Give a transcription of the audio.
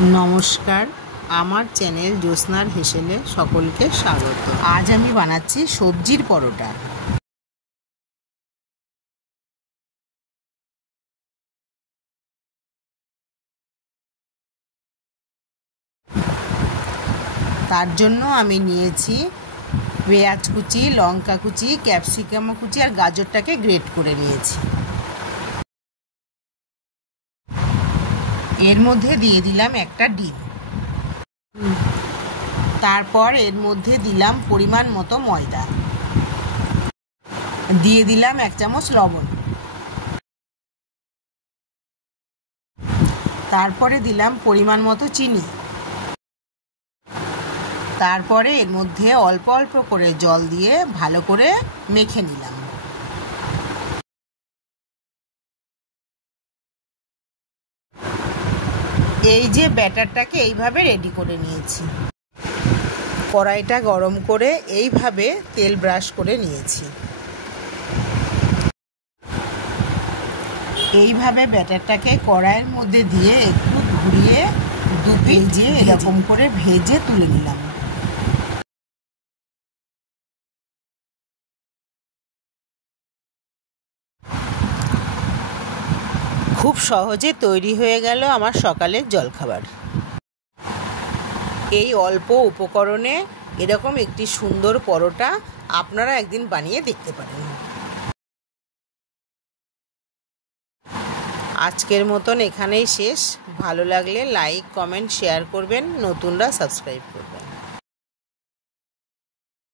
নমস্কার, আমার চ্যানেল জ্যোৎস্নার হেসেলে সকলকে স্বাগত। আজ আমি বানাচ্ছি সবজির পরোটা। তার জন্য আমি নিয়েছি পেঁয়াজ কুচি, লঙ্কা কুচি, ক্যাপসিকাম কুচি আর গাজরটাকে গ্রেট করে নিয়েছি। এর মধ্যে দিয়ে দিলাম একটা ডিম। তারপর এর মধ্যে দিলাম পরিমাণ মতো ময়দা, দিয়ে দিলাম 1 চামচ লবণ, তারপরে দিলাম পরিমাণ মতো চিনি, তারপরে এর মধ্যে অল্প অল্প করে জল দিয়ে ভালো করে মেখে নিলাম। এই যে ব্যাটারটাকে এইভাবে রেডি করে নিয়েছি। কড়াইটা গরম করে এইভাবে তেল ব্রাশ করে নিয়েছি। এইভাবে ব্যাটারটাকে কড়াইয়ের মধ্যে দিয়ে একটু ঘুরিয়ে ভেজে এরকম করে ভেজে তুলে নিলাম। খুব সহজে তৈরি হয়ে গেল আমার সকালের জলখাবার। এই অল্প উপকরণে এরকম একটি সুন্দর পরোটা আপনারা একদিন বানিয়ে দেখতে পারেন। আজকের মতন এখানেই শেষ। ভালো লাগলে লাইক, কমেন্ট, শেয়ার করবেন, নতুনরা সাবস্ক্রাইব করবেন।